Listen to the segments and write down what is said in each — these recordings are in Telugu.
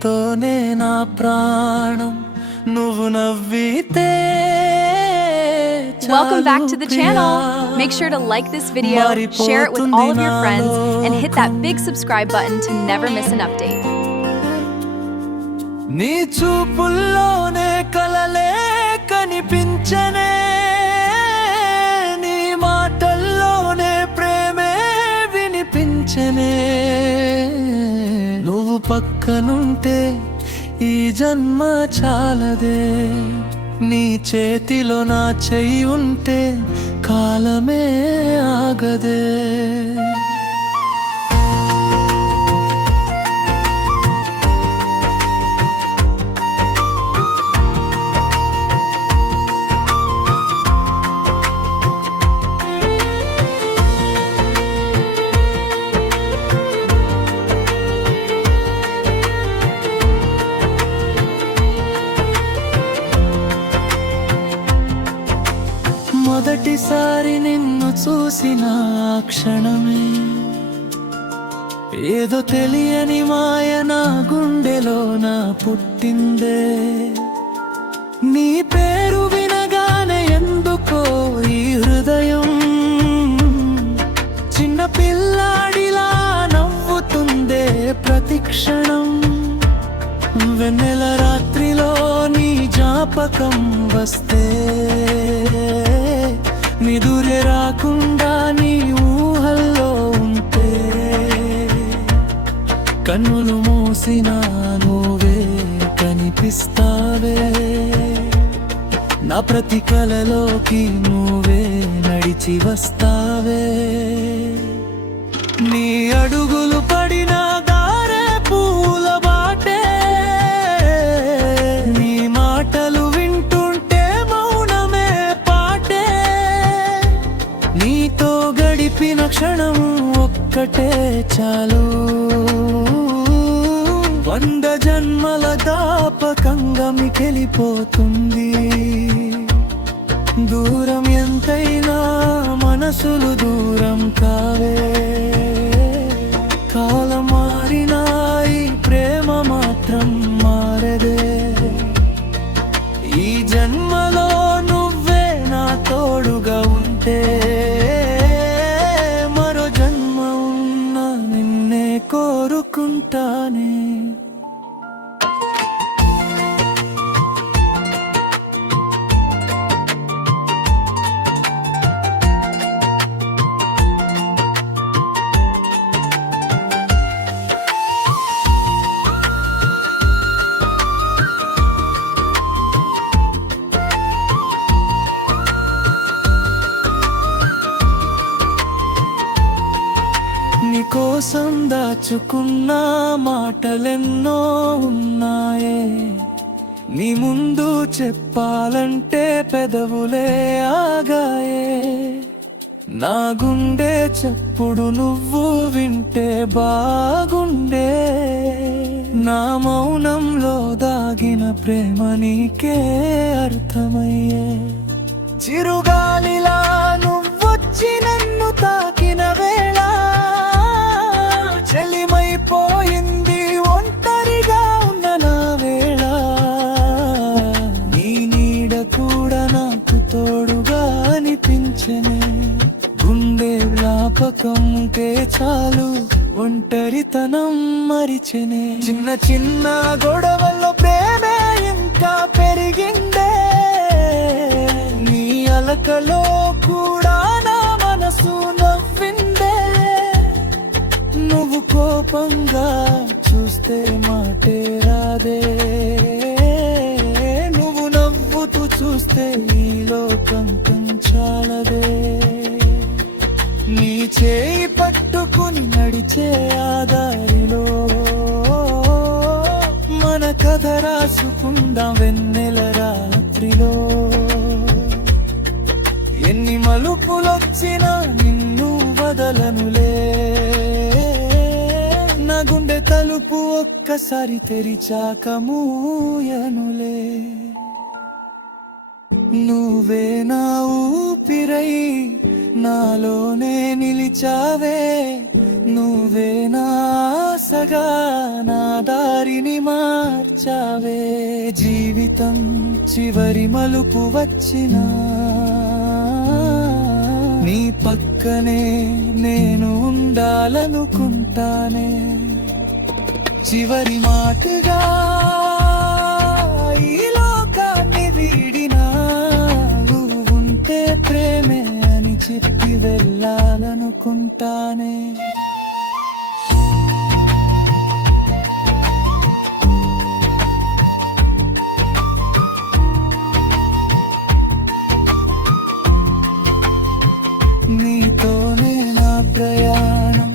నీతోనే నా ప్రాణం నువ్వు నవ్వితే. Welcome back to the channel. Make sure to like this video, share it with all of your friends, and hit that big subscribe button to never miss an update. నీ చూపుల్లోనే కలలే కనిపించనే, నీ మాటల్లోనే ప్రేమే వినిపించనే. నువ్వు పక్కనుంటే ఈ జన్మ చాలదే, నీ చేతిలో నా చెయ్యి ఉంటే కాలమే ఆగదే. మొదటిసారి నిన్ను చూసిన క్షణమే ఏదో తెలియని మాయ నా గుండెలో నా పుట్టిందే. నీ పేరు వినగానే ఎందుకో ఈ హృదయం చిన్న పిల్లాడిలా నవ్వుతుందే ప్రతి క్షణం. వెన్నెల రాత్రిలో నీ జ్ఞాపకం వస్తే నిదురే రాకుండా నీ ఊహల్లో ఉంటే, కన్నులు మూసినా నువ్వే కనిపిస్తావే, నా ప్రతి కలలోకి నువ్వే నడిచి వస్తావే. నీ అడుగులు పడిన దారే పూల బాటే, నీ మాటలు వింటుంటే మౌనమే పాటే. నీతో గడిపిన క్షణం ఒక్కటే చాలు, 100 జన్మల జ్ఞాపకంగా మిగిలిపోతుంది. దూరం ఎంతైనా మనసులు దూరం కావే, కాలం మారినా ఈ ప్రేమ మాత్రం మారదే. ఈ జన్మలో నువ్వే నా తోడుగా ఉంటే, మరో జన్మ ఉన్నా నిన్నే కోరుకుంటానే. నీకోసం దాచుకున్న మాటలెన్నో ఉన్నాయే, నీ ముందు చెప్పాలంటే పెదవులే ఆగాయే. నా గుండె చప్పుడు నువ్వు వింటే బాగుండే, నా మౌనంలో దాగిన ప్రేమ నీకే అర్థమయ్యే. చిరుగాలిలా నువ్వొచ్చి నన్ను తాకిన వేళ చెలిమైపోయింది ఒంటరిగా ఉన్న నా వేళ. నీ నీడ కూడా నాకు తోడుగా అనిపించనే, గుండె జ్ఞాపకంకే చాలు ఒంటరితనం మరిచెనే. చిన్న చిన్న గొడవల్లో ప్రేమే ఇంకా పెరిగిందే, నీ అలకలో కూడా నా మనసు నవ్విందే. నువ్వు కోపంగా చూస్తే మాటే రాదే, నువ్వు నవ్వుతూ చూస్తే ఈ లోకం కొంచాలదే. నీ చేయి పట్టుకుని నడిచే ఆ దారిలో మన కథ రాసుకుందాం వెన్నెల రాత్రిలో. ఎన్ని మలుపులొచ్చినా నిన్ను వదలనులే, నా గుండె తలుపు ఒక్కసారి తెరిచాక మూయనులే. నువ్వే నా ఊపిరై నాలోనే నిలిచావే, నువ్వే నా ఆశగా నా దారిని మార్చావే. జీవితం చివరి మలుపు వచ్చినా నీ పక్కనే నేను ఉండాలనుకుంటానే. చివరి మాటగా ఈ లోకాన్ని వీడినా నువ్వు ఉంటే ప్రేమే అని చెప్పి వెళ్ళాలనుకుంటానే. నీతోనే నా ప్రయాణం,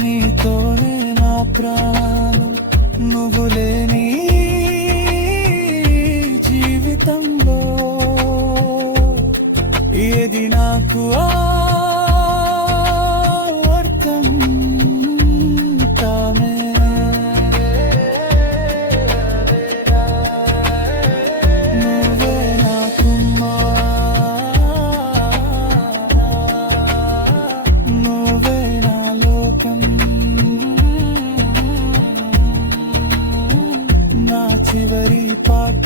నీతోనే నా ప్రాణం, నువ్వు లేని జీవితంలో ఏది నాకు అర్థం కామే. నువ్వే నాకున్నా, నువ్వే నా లోకం, నా చివరి పాట